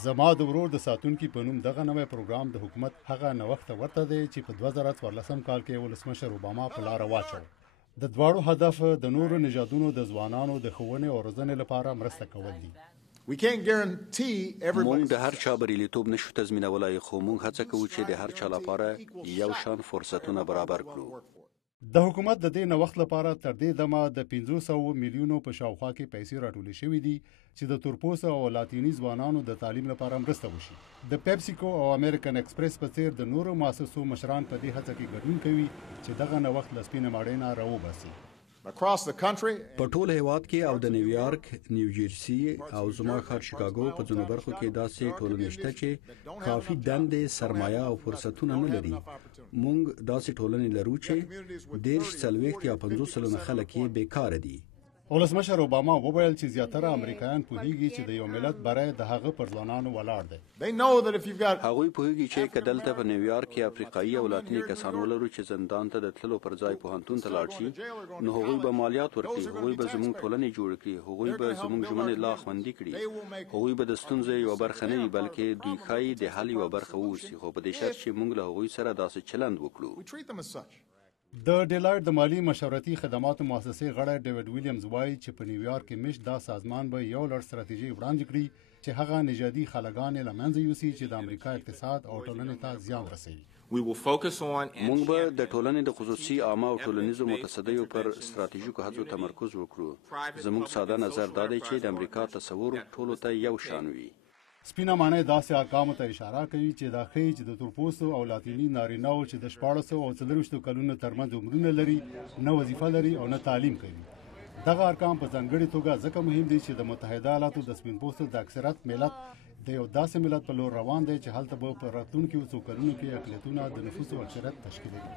زما د ورور د ساتونکي په نوم دغه نوی پروګرام د حکومت هغه نوښت ورته دی چې په 2014 کال کې ولسمشر اوباما په لار واچو. د دواړو هدف د نورو نژادونو د ځوانانو د ښوونې او روزنې لپاره مرسته کول دي. مونږ د هر چا بریالیتوب نشو تضمینولای، خو مونږ هڅه کوو چې د هر چا لپاره یو شان فرصتونه برابر کړو. د حکومت د دې نوښت لپاره تر دې دمه د 500 میلیونو په شاوخوا کې پیسې راټولې شوې دي چې د تورپوسته او لاتینی ځوانانو د تعلیم لپاره مرسته وشي. د پیپسیکو او امریکن ایکسپریس په څیر د نورو مؤسسو مشران په دې هڅه کې ګډون کوي چې دغه نوښت له سپینې ماڼۍ نه راوباسي. په ټول هیواد کې او د نیویارک، نیوجرسي او زما ښار شیکاګو په ځینو برخو کې داسې ټولنې شته چې کافي دندې، سرمایه او فرصتونه نه لري. مونږ داسې ټولنې لرو چې 30 40 یا 50 سلنه خلک یې بیکاره دي. ولسمشر اوباما وویل چې زیاتره امریکایان پوهیږي چې د یو ملت برای د هغه پر ځوانانو ولاړ دی. هغوی پوهیږي چې که دلته په نیویارک کې افریقایي او لاتیني کسان ولرو چې زندان ته د تللو پر ځای پوهنتون ته لاړ شي، نو هغوی به مالیات ورکړي، هغوی به زموږ ټولنې جوړ کړي، هغوی به زموږ ژمنې لا خوندي کړي، هغوی به د ستونزې یوه برخه نه وي بلکې دوی ښایي د حل یوه برخه واوسي، خو په دې شرط چې موږ له هغوی سره داسې چلند وکړو. د ډیلایټ د مالی مشورتي خدماتو مؤسسې غړی ډیوډ ویلیامز وایي چې په نیویارک کې مشت دا سازمان به یو لړ ستراتیژي وړاندې کړي چې هغه نژادي خلګانې له منځه یوسي چې د امریکا اقتصاد او ټولنې ته زیان رسوي. مونږ به د ټولنې د خصوصي، عامه او ټولنیزو متصدیو پر ستراتیژیکو هڅو تمرکز وکړو. زموږ ساده نظر دا دی چې د امریکا تصور ټولو ته یو شان وي. سپینه ماڼۍ داسې ارقامو ته اشاره کوي چې دا ښیي چې د تورپوستو او لاتیني نارینه‌و چې د 1400 او 24 کلونو ترمنځ عمرونه لري، نه وظیفه لري او نه تعلیم کوي. دغه ارقام په ځانګړې توګه ځکه مهم دي چې د متحده ایالاتو د سپین پوستو د اکثریت ملت د یو داسې ملت په لور روان دی چې هلته به په راتلونکو څو کلونو کې اقلیتونه د نفوسو اکثریت تشکیلوي.